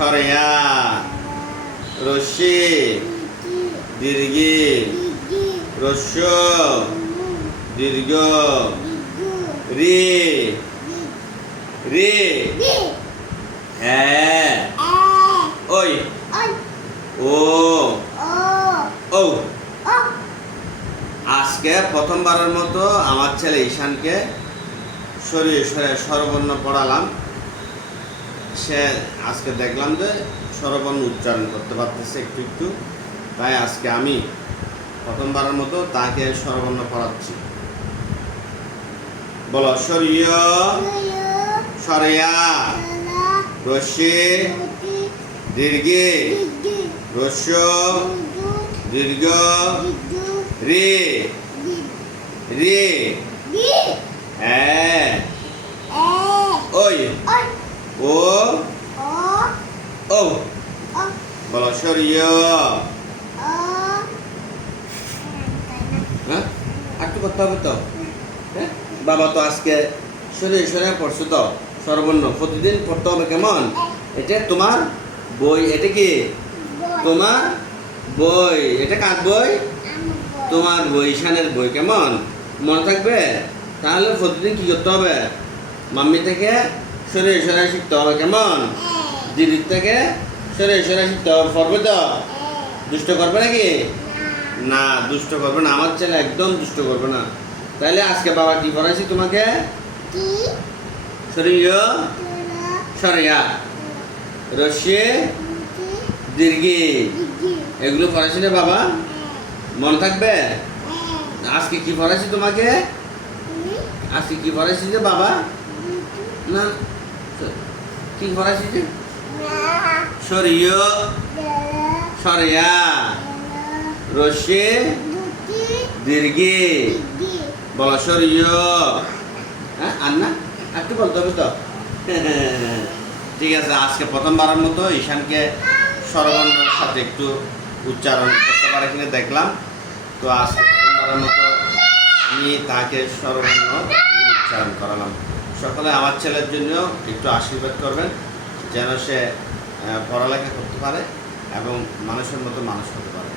সরেয়া রস্যি দীর্ঘি রস্য দীর্ঘ রি রি হ্যাঁ ওই ও ও আজকে প্রথমবারের মতো আমার ছেলে ঈশানকে সরিয়ে সরে স্বরবর্ণ পড়ালাম। সে আজকে দেখলাম যে স্বরবর্ণ উচ্চারণ করতে পারতেছে একটু একটু, তাই আজকে আমি প্রথমবারের মতো তাকে স্বরবর্ণ পড়াচ্ছি। বলো সরিয় সরিয়া রস্যি দীর্ঘি রস্য দীর্ঘ রে রে হ্যাঁ ওই ও ও বলো সরিয় হ্যাঁ একটু করতে হবে তো। হ্যাঁ বাবা তো আজকে সরিয়ে সরিয়ে পড়ছো তো স্বরবর্ণ প্রতিদিন পড়তে হবে কেমন? এটা তোমার বই, এটা কি তোমার বই? এটা কার বই? তোমার বই, ঈশানের বই। কেমন মনে থাকবে? তাহলে প্রতিদিন কি করতে হবে? মাম্মি থেকে সরে সরে শিখতে হবে। কেমন? দিদির থেকে সরে সরে শিখতে হবে। পড়বে তো? দুষ্ট করবে নাকি? না দুষ্ট করবে না, আমার ছেলে একদম দুষ্ট করবে না। তাহলে আজকে বাবা কি পড়াইছি তোমাকে? সরিয় সরিয়া রস্যি দীর্ঘি এগুলো পড়াইছি রে বাবা, মনে থাকবে? আজকে কি পড়াইছি তোমাকে? আজকে কি পড়াইছি যে বাবা? না কি পড়াইছি যে? সরিয় সরিয়া রস্যি দীর্ঘি বলো সরিয়। হ্যাঁ আর না একটু বলতে হবে তো। ঠিক আছে, আজকে প্রথমবারের মতো ঈশানকে স্বরবর্ণের সাথে একটু উচ্চারণ করতে পারে কিনা দেখলাম। তো আজকে প্রথমবারের মতো আমি তাকে স্বরবর্ণ উচ্চারণ করালাম। সকলে আমার ছেলের জন্য একটু আশীর্বাদ করবেন যেন সে পড়ালেখা করতে পারে এবং মানুষের মতো মানুষ হতে পারে।